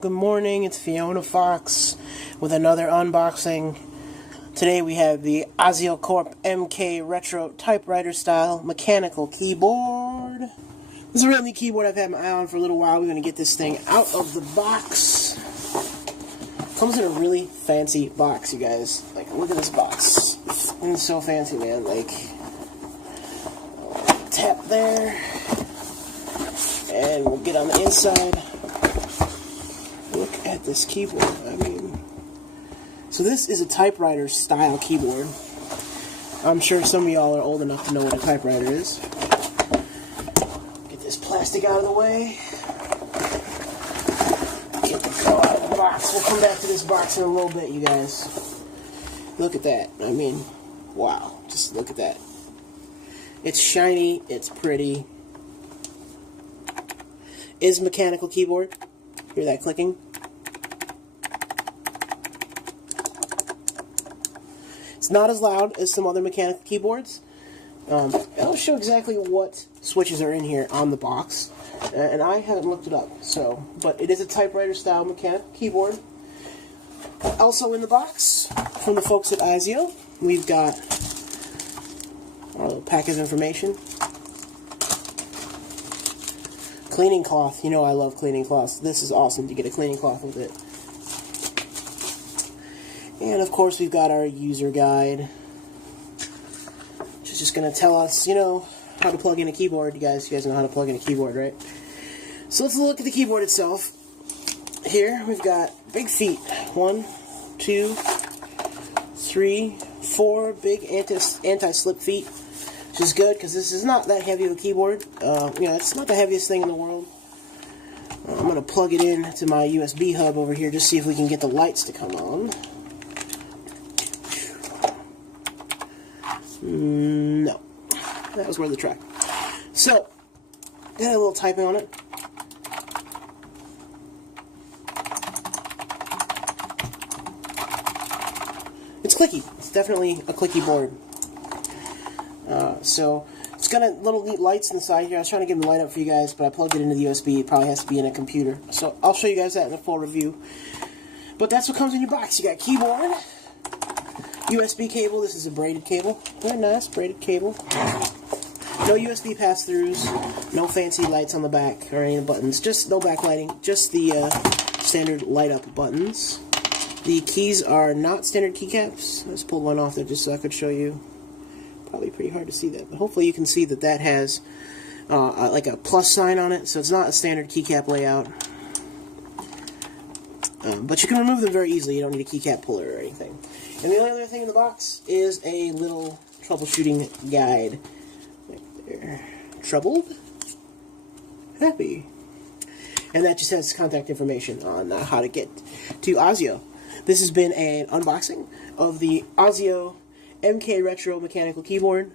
Good morning, it's Fiona Fox with another unboxing. Today we have the Azio Corp MK Retro Typewriter Style Mechanical Keyboard. This is a real neat keyboard I've had my eye on for a little while. We're going to get this thing out of the box. Comes in a really fancy box, you guys. Like, look at this box. It's so fancy, man. Like, tap there. And we'll get on the inside. Look at this keyboard. I mean, so this is a typewriter style keyboard. I'm sure some of y'all are old enough to know what a typewriter is. Get this plastic out of the way. Get the car out of the box. We'll come back to this box in a little bit, you guys. Look at that. I mean, wow. Just look at that. It's shiny. It's pretty. Is mechanical keyboard. Hear that clicking? It's not as loud as some other mechanical keyboards. I'll show exactly what switches are in here on the box, and I haven't looked it up. So, but it is a typewriter style mechanical keyboard. Also in the box from the folks at Azio, we've got our little pack of information. Cleaning cloth. You know I love cleaning cloths. This is awesome to get a cleaning cloth with it. And of course we've got our user guide, which is just going to tell us, you know, how to plug in a keyboard. You guys know how to plug in a keyboard, right? So let's look at the keyboard itself. Here we've got big feet. 1, 2, 3, 4 big anti-slip feet. Which is good, because this is not that heavy of a keyboard. You know, it's not the heaviest thing in the world. I'm going to plug it in to my USB hub over here, just see if we can get the lights to come on. No. That was worth a try. So, got a little typing on it. It's clicky. It's definitely a clicky board. So it's got a little neat lights inside here. I was trying to get them to light up for you guys, but I plugged it into the USB. It probably has to be in a computer. So I'll show you guys that in a full review. But that's what comes in your box. You got keyboard, USB cable. This is a braided cable. Very nice, braided cable. No USB pass-throughs. No fancy lights on the back or any buttons. Just no backlighting. Just the standard light-up buttons. The keys are not standard keycaps. I just pulled one off there just so I could show you. Probably pretty hard to see that, but hopefully you can see that that has like a plus sign on it, so it's not a standard keycap layout. But you can remove them very easily. You don't need a keycap puller or anything. And the only other thing in the box is a little troubleshooting guide. Right there. Troubled? Happy. And that just has contact information on how to get to Azio. This has been an unboxing of the Azio MK Retro Mechanical Keyboard.